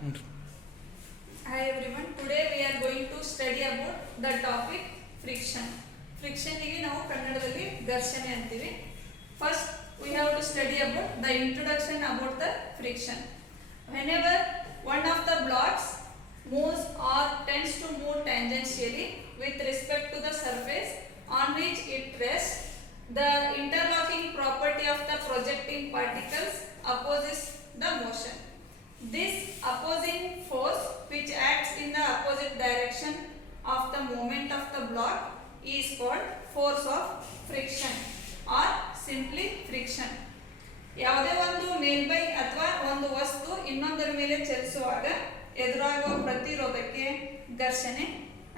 Hi everyone. Today we are going to study about the topic friction. Friction ಗೆ ನಾವು ಕನ್ನಡದಲ್ಲಿ ಘರ್ಷಣೆ ಅಂತೀವಿ. First we have to study about the introduction about the friction. Whenever one of the blocks moves or tends to move tangentially with respect to the surface on which it rests, the interlocking property of the projecting particles opposes the motion. This opposing force which acts in the opposite direction of the movement of the block is called force of friction or simply friction. ಯಾವುದೇ ಒಂದು ಮೇಲ್ಮೈ ಅಥವಾ ಒಂದು ವಸ್ತು ಇನ್ನೊಂದರ ಮೇಲೆ ಚಲಿಸುವಾಗ ಎದುರಾಗುವ ಪ್ರತಿರೋಧಕ್ಕೆ ಘರ್ಷಣೆ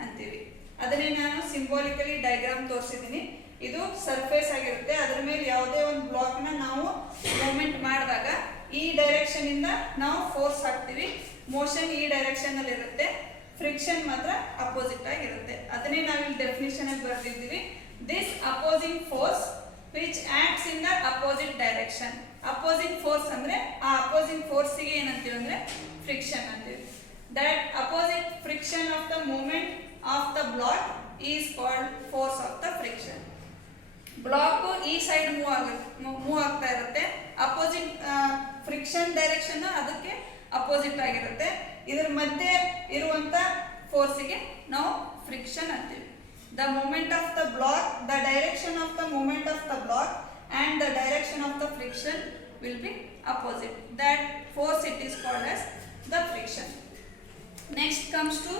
ಅಂತೀವಿ. ಅದನ್ನೇ ನಾನು ಸಿಂಬಾಲಿಕಲಿ ಡಯಾಗ್ರಾಮ್ ತೋರಿಸಿದ್ದೀನಿ. ಇದು ಸರ್ಫೇಸ್ ಆಗಿರುತ್ತೆ. ಅದರ ಮೇಲೆ ಯಾವುದೇ ಒಂದು ಬ್ಲಾಕ್ನ ನಾವು ಮೂವ್ಮೆಂಟ್ ಮಾಡಿದಾಗ ಈ ಡೈರೆಕ್ಷನ್ ಇಂದ ನಾವು ಫೋರ್ಸ್ ಹಾಕ್ತೀವಿ. ಮೋಷನ್ ಈ ಡೈರೆಕ್ಷನ್ ಅಲ್ಲಿ ಇರುತ್ತೆ, ಫ್ರಿಕ್ಷನ್ ಮಾತ್ರ ಅಪೋಸಿಟ್ ಆಗಿರುತ್ತೆ. ಅದನ್ನೇ ನಾವು ಇಲ್ಲಿ ಡೆಫಿನಿಷನ್ ಅಲ್ಲಿ ಬರೆದಿದ್ದೀವಿ. This opposing force which acts in the opposite direction. Opposing force ಅಂದ್ರೆ ಆ ಅಪೋಸಿಂಗ್ ಫೋರ್ಸ್ಗೆ ಏನಂತೀವಿ ಅಂದ್ರೆ ಫ್ರಿಕ್ಷನ್ ಅಂತೀವಿ. That opposite friction of the movement of the block is called force of the friction. Block ಈ ಸೈಡ್ ಮೂವ್ ಆಗ್ತಾ ಇರುತ್ತೆ. Opposite friction direction ಅದಕ್ಕೆ ಅಪೋಸಿಟ್ ಆಗಿರುತ್ತೆ. ಇದರ ಮಧ್ಯೆ ಇರುವಂತ ಫೋರ್ಸಿಗೆ ನಾವು ಫ್ರಿಕ್ಷನ್ ಅಂತೀವಿ. The movement of the block, the direction of the movement of the block and the direction of the friction will be opposite. That force it is called as the friction. Next comes to,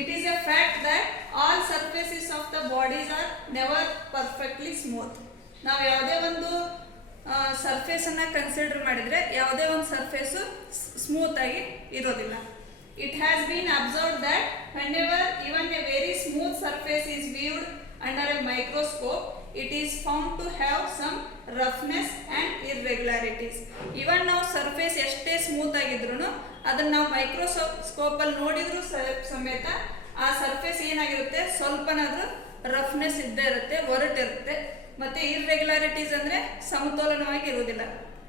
it is a fact that all surfaces of the bodies are never perfectly smooth. ನಾವು ಯಾವುದೇ ಒಂದು surface ಅನ್ನ consider ಮಾಡಿದ್ರೆ ಯಾವುದೇ ಒಂದು surface smooth ಆಗಿ ಇರೋದಿಲ್ಲ. It has been observed that whenever even a very smooth surface is viewed under a microscope, it is found to have some roughness and irregularities. Even ನಾವು ಸರ್ಫೇಸ್ ಎಷ್ಟೇ smooth ಆಗಿದ್ರು ಅದನ್ನ ನಾವು ಮೈಕ್ರೋಸ್ಕೋಪ್ ಅಲ್ಲಿ ನೋಡಿದ್ರು ಸಮೇತ ಆ ಸರ್ಫೇಸ್ ಏನಾಗಿರುತ್ತೆ, ಸ್ವಲ್ಪನಾದ್ರೂ ರಫ್ನೆಸ್ ಇದ್ದೇ ಇರುತ್ತೆ, ಒರಟಿರುತ್ತೆ. ಮತ್ತೆ ಇರ್ರೆಗ್ಯುಲಾರಿಟೀಸ್ ಅಂದ್ರೆ ಸಮತೋಲನವಾಗಿ ಇರುವುದಿಲ್ಲ,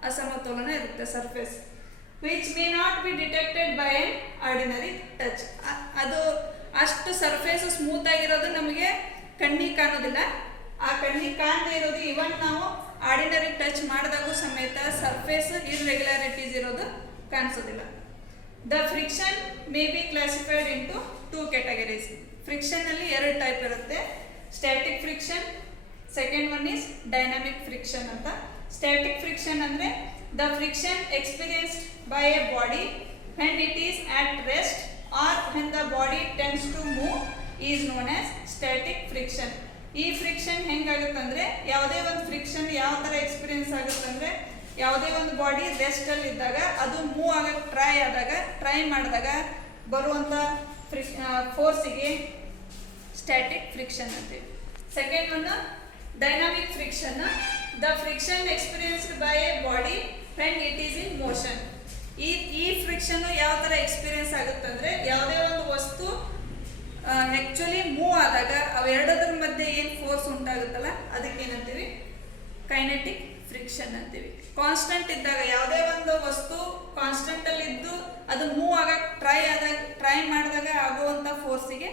ಅಸಮತೋಲನ ಇರುತ್ತೆ surface. Which may not be detected by N ordinary touch. ಅದು ಅಷ್ಟು ಸರ್ಫೇಸ್ ಸ್ಮೂತ್ ಆಗಿರೋದು ನಮಗೆ ಕಣ್ಣಿಗೆ ಕಾಣೋದಿಲ್ಲ. ಆ ಕಣ್ಣಿಗೆ ಕಾಣದೇ ಇರೋದು ಇವನ್ ನಾವು ಆರ್ಡಿನರಿ ಟಚ್ ಮಾಡಿದಾಗೂ ಸಮೇತ ಸರ್ಫೇಸ್ ಇರ್ರೆಗ್ಯುಲಾರಿಟೀಸ್ ಇರೋದು ಕಾಣಿಸೋದಿಲ್ಲ. The friction may be classified into 2 categories. Friction ಅಲ್ಲಿ 2 ಟೈಪ್ ಇರುತ್ತೆ. Static friction, second one is dynamic friction ಅಂತ. ಸ್ಟ್ಯಾಟಿಕ್ ಫ್ರಿಕ್ಷನ್ ಅಂದ್ರೆ the friction experienced by a body when it is at rest or when the body tends to move is known as static friction. ಈ friction ಹೆಂಗಾಗುತ್ತಂದ್ರೆ ಯಾವುದೇ ಒಂದು friction ಯಾವ ತರ experience ಆಗುತ್ತಂದ್ರೆ ಯಾವುದೇ ಒಂದು body rest ಅಲ್ಲಿ ಇದ್ದಾಗ ಅದು ಮೂವ್ ಆಗಕ್ಕೆ ಟ್ರೈ ಮಾಡಿದಾಗ ಬರುವಂತ ಫೋರ್ಸಿಗೆ ಸ್ಟ್ಯಾಟಿಕ್ ಫ್ರಿಕ್ಷನ್ ಅಂತೀವಿ. Second one dynamic friction. The friction experienced by a body when it is in motion. ಈ ಫ್ರಿಕ್ಷನ್ ಯಾವ ತರ ಎಕ್ಸ್ಪೀರಿಯನ್ಸ್ ಆಗುತ್ತಂದ್ರೆ ಯಾವುದೇ ಒಂದು ವಸ್ತು ಆಕ್ಚುಲಿ ಮೂವ್ ಆದಾಗ ಅವೆರಡರ ಮಧ್ಯೆ ಏನು ಫೋರ್ಸ್ ಉಂಟಾಗುತ್ತಲ್ಲ ಅದಕ್ಕೆ ಏನಂತೀವಿ, ಕೈನೆಟಿಕ್ ಫ್ರಿಕ್ಷನ್ ಅಂತೀವಿ. ಕಾನ್ಸ್ಟೆಂಟ್ ಇದ್ದಾಗ ಯಾವುದೇ ಒಂದು ವಸ್ತು ಕಾನ್ಸ್ಟೆಂಟ್ ಅಲ್ಲಿ ಇದ್ದು ಅದು ಮೂವ್ ಆಗಕ್ಕೆ ಟ್ರೈ ಮಾಡಿದಾಗ ಆಗುವಂತ ಫೋರ್ಸಿಗೆ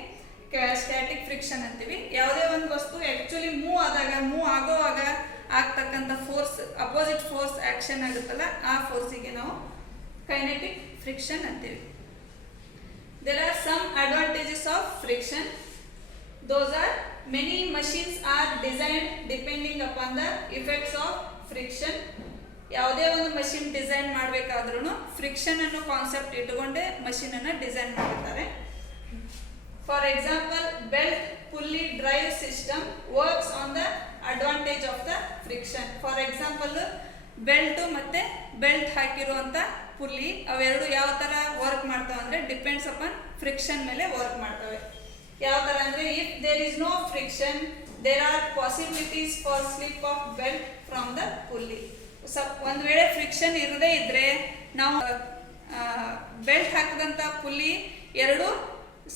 ಸ್ಟ್ಯಾಟಿಕ್ ಫ್ರಿಕ್ಷನ್ ಅಂತೀವಿ. ಯಾವುದೇ ಒಂದು ವಸ್ತು ಆಕ್ಚುಲಿ ಮೂವ್ ಆಗೋವಾಗ ಆಗ್ತಕ್ಕಂಥ ಫೋರ್ಸ್, ಅಪೋಸಿಟ್ ಫೋರ್ಸ್ ಆಕ್ಷನ್ ಆಗುತ್ತಲ್ಲ ಆ ಫೋರ್ಸಿಗೆ ನಾವು ಕೈನೆಟಿಕ್ ಫ್ರಿಕ್ಷನ್ ಅಂತೀವಿ. There are some advantages of friction. Those are, many machines are designed depending upon the effects of friction. ಯಾವುದೇ ಒಂದು ಮಷಿನ್ ಡಿಸೈನ್ ಮಾಡಬೇಕಾದ್ರೂ ಫ್ರಿಕ್ಷನ್ ಅನ್ನೋ ಕಾನ್ಸೆಪ್ಟ್ ಇಟ್ಟುಕೊಂಡೇ ಮಷಿನ್ ಅನ್ನು ಡಿಸೈನ್ ಮಾಡುತ್ತಾರೆ. For example, belt pulley drive system works on the advantage of the friction. For example, belt ಮತ್ತೆ belt ಹಾಕಿರುವಂತ pulley ಅವೆರಡು ಯಾವ ತರ ವರ್ಕ್ ಮಾಡ್ತಾವೆ ಅಂದ್ರೆ ಡಿಪೆಂಡ್ಸ್ ಅಪಾನ್ ಫ್ರಿಕ್ಷನ್ ಮೇಲೆ ವರ್ಕ್ ಮಾಡ್ತವೆ. ಯಾವ ತರ ಅಂದ್ರೆ if there is no friction there are possibilities for slip of belt from the pulley. ಒಂದ್ ವೇಳೆ ಫ್ರಿಕ್ಷನ್ ಇರದೇ ಇದ್ರೆ ನಾವು ಬೆಲ್ಟ್ ಹಾಕಿದಂತ ಪುಲ್ಲಿ ಎರಡು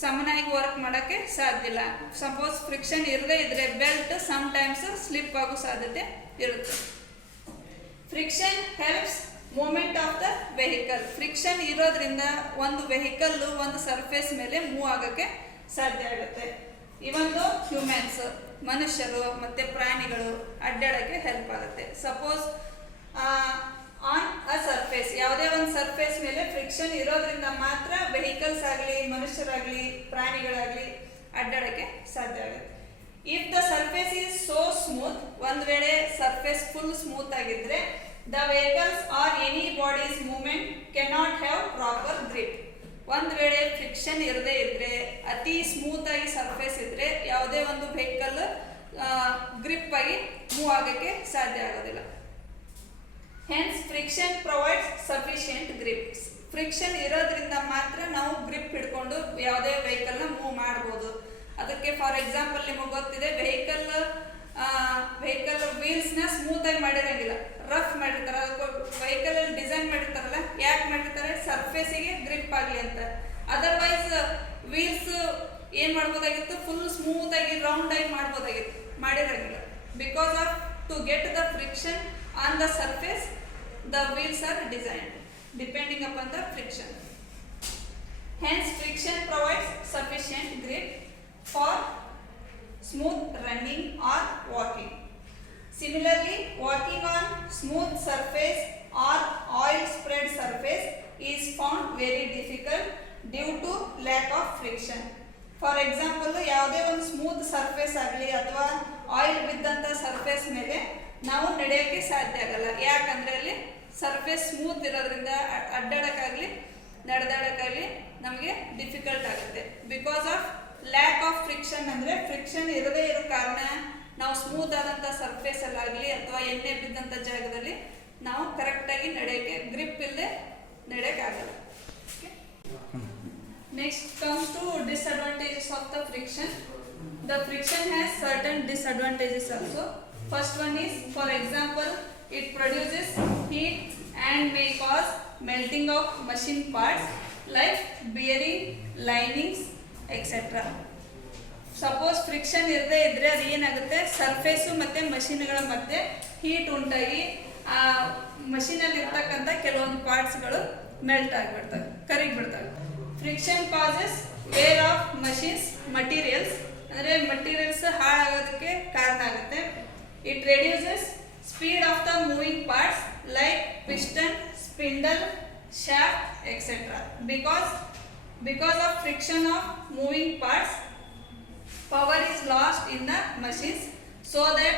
ಸಮನಾಗಿ ವರ್ಕ್ ಮಾಡೋಕ್ಕೆ ಸಾಧ್ಯ ಇಲ್ಲ. ಸಪೋಸ್ ಫ್ರಿಕ್ಷನ್ ಇರದೇ ಇದ್ರೆ ಬೆಲ್ಟ್ ಸಮ್ ಟೈಮ್ಸ್ ಸ್ಲಿಪ್ ಆಗೋ ಸಾಧ್ಯತೆ ಇರುತ್ತೆ. Friction helps moment of the vehicle. Friction ಇರೋದ್ರಿಂದ ಒಂದು ವೆಹಿಕಲ್ ಒಂದು ಸರ್ಫೇಸ್ ಮೇಲೆ ಮೂವ್ ಆಗೋಕ್ಕೆ ಸಾಧ್ಯ ಆಗುತ್ತೆ. ಇವೊಂದು ಹ್ಯೂಮನ್ಸ್, ಮನುಷ್ಯರು ಮತ್ತು ಪ್ರಾಣಿಗಳು ಅಡ್ಡಾಡೋಕ್ಕೆ ಹೆಲ್ಪ್ ಆಗುತ್ತೆ. ಸಪೋಸ್ ಆನ್ ಅ ಸರ್ಫೇಸ್, ಯಾವುದೇ ಒಂದು ಸರ್ಫೇಸ್ ಮೇಲೆ ಫ್ರಿಕ್ಷನ್ ಇರೋದ್ರಿಂದ ಮಾತ್ರ ವೆಹಿಕಲ್ಸ್ ಆಗಲಿ, ಮನುಷ್ಯರಾಗಲಿ, ಪ್ರಾಣಿಗಳಾಗಲಿ ಅಡ್ಡಾಡೋಕ್ಕೆ ಸಾಧ್ಯ ಆಗುತ್ತೆ. If the surface is so smooth, ಒಂದು ವೇಳೆ ಸರ್ಫೇಸ್ ಫುಲ್ ಸ್ಮೂತ್ ಆಗಿದ್ರೆ the vehicles are any bodies movement cannot have proper grip. ಒಂದು ವೇಳೆ ಫ್ರಿಕ್ಷನ್ ಇರದೇ ಇದ್ರೆ, ಅತಿ ಸ್ಮೂತ್ ಆಗಿ ಸರ್ಫೇಸ್ ಇದ್ರೆ ಯಾವುದೇ ಒಂದು ವೆಹಿಕಲ್ ಗ್ರಿಪ್ ಆಗಿ ಮೂವ್ ಆಗೋಕ್ಕೆ ಸಾಧ್ಯ ಆಗೋದಿಲ್ಲ. Hence friction provides sufficient grip. Friction ಇರೋದ್ರಿಂದ ಮಾತ್ರ ನಾವು ಗ್ರಿಪ್ ಹಿಡ್ಕೊಂಡು ಯಾವುದೇ ವೆಹಿಕಲ್ನ ಮೂವ್ ಮಾಡ್ಬೋದು. ಅದಕ್ಕೆ ಫಾರ್ ಎಕ್ಸಾಂಪಲ್ ನಿಮಗೆ ಗೊತ್ತಿದೆ, ವೆಹಿಕಲ್ ವೀಲ್ಸ್ನ ಸ್ಮೂತ್ ಆಗಿ ಮಾಡಿರಂಗಿಲ್ಲ, ರಫ್ ಮಾಡಿರ್ತಾರೆ. ಅದಕ್ಕೆ ವೆಹಿಕಲ್ ಅಲ್ಲಿ ಡಿಸೈನ್ ಮಾಡಿರ್ತಾರಲ್ಲ, ಯಾಕೆ ಮಾಡಿರ್ತಾರೆ? ಸರ್ಫೇಸಿಗೆ ಗ್ರಿಪ್ ಆಗಲಿ ಅಂತ. ಅದರ್ವೈಸ್ ವೀಲ್ಸ್ ಏನು ಮಾಡ್ಬೋದಾಗಿತ್ತು? ಫುಲ್ ಸ್ಮೂತ್ ಆಗಿ ರೌಂಡ್ ಆಗಿ ಮಾಡ್ಬೋದಾಗಿತ್ತು, ಮಾಡಿರಂಗಿಲ್ಲ. Because of to get the friction on the surface, the wheels are designed depending upon the friction. Hence friction provides sufficient grip for smooth running or walking. Similarly, walking on smooth surface or oil spread surface is found very difficult due to lack of friction. For example, ಯಾವುದೇ ಒಂದು smooth surface ಆಗಲಿ ಅಥವಾ oil ಬಿದ್ದಂಥ surface ಮೇಲೆ ನಾವು ನಡೆಯೋಕ್ಕೆ ಸಾಧ್ಯ ಆಗಲ್ಲ. ಯಾಕಂದರೆ ಅಲ್ಲಿ ಸರ್ಫೇಸ್ ಸ್ಮೂತ್ ಇರೋದ್ರಿಂದ ಅಡ್ಡಾಡೋಕ್ಕಾಗಲಿ ನಡೆದಾಡೋಕ್ಕಾಗಲಿ ನಮಗೆ ಡಿಫಿಕಲ್ಟ್ ಆಗುತ್ತೆ. Because of lack of friction, ಅಂದರೆ ಫ್ರಿಕ್ಷನ್ ಇರದೇ ಇರೋ ಕಾರಣ ನಾವು ಸ್ಮೂತ್ ಆದಂಥ ಸರ್ಫೇಸಲ್ಲಾಗಲಿ ಅಥವಾ ಎಣ್ಣೆ ಬಿದ್ದಂಥ ಜಾಗದಲ್ಲಿ ನಾವು ಕರೆಕ್ಟಾಗಿ ನಡೆಯೋಕ್ಕೆ, ಗ್ರಿಪ್ ಇಲ್ಲದೆ ನಡೆಯೋಕ್ಕಾಗಲ್ಲ. Next comes to disadvantages of the friction. The friction has certain disadvantages also. First one is, for example, it produces heat and may cause melting of machine parts like bearing, linings, etc. Suppose friction ಇರದೇ ಇದ್ರೆ ಅದು ಏನಾಗುತ್ತೆ? Surface ಮತ್ತು ಮಷೀನ್ಗಳ ಮಧ್ಯೆ heat ಉಂಟಾಗಿ ಆ ಮಷೀನಲ್ಲಿ ಇರ್ತಕ್ಕಂಥ ಕೆಲವೊಂದು ಪಾರ್ಟ್ಸ್ಗಳು ಮೆಲ್ಟ್ ಆಗಿಬಿಡ್ತವೆ, ಕರಗಿಬಿಡ್ತವೆ. Friction causes wear of machines materials, ಅಂದರೆ ಮಟೀರಿಯಲ್ಸ್ ಹಾಳಾಗೋದಕ್ಕೆ ಕಾರಣ ಆಗುತ್ತೆ. It reduces speed of the moving parts like piston, spindle, shaft, etcetera. Because of friction of moving parts, power is lost in the machines, so that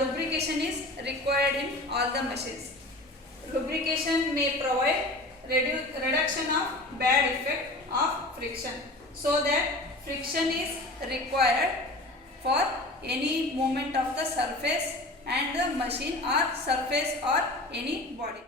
lubrication is required in all the machines. Lubrication may provide reduction of bad effect of friction, so that friction is required for any movement of the surface and the machine or surface or any body.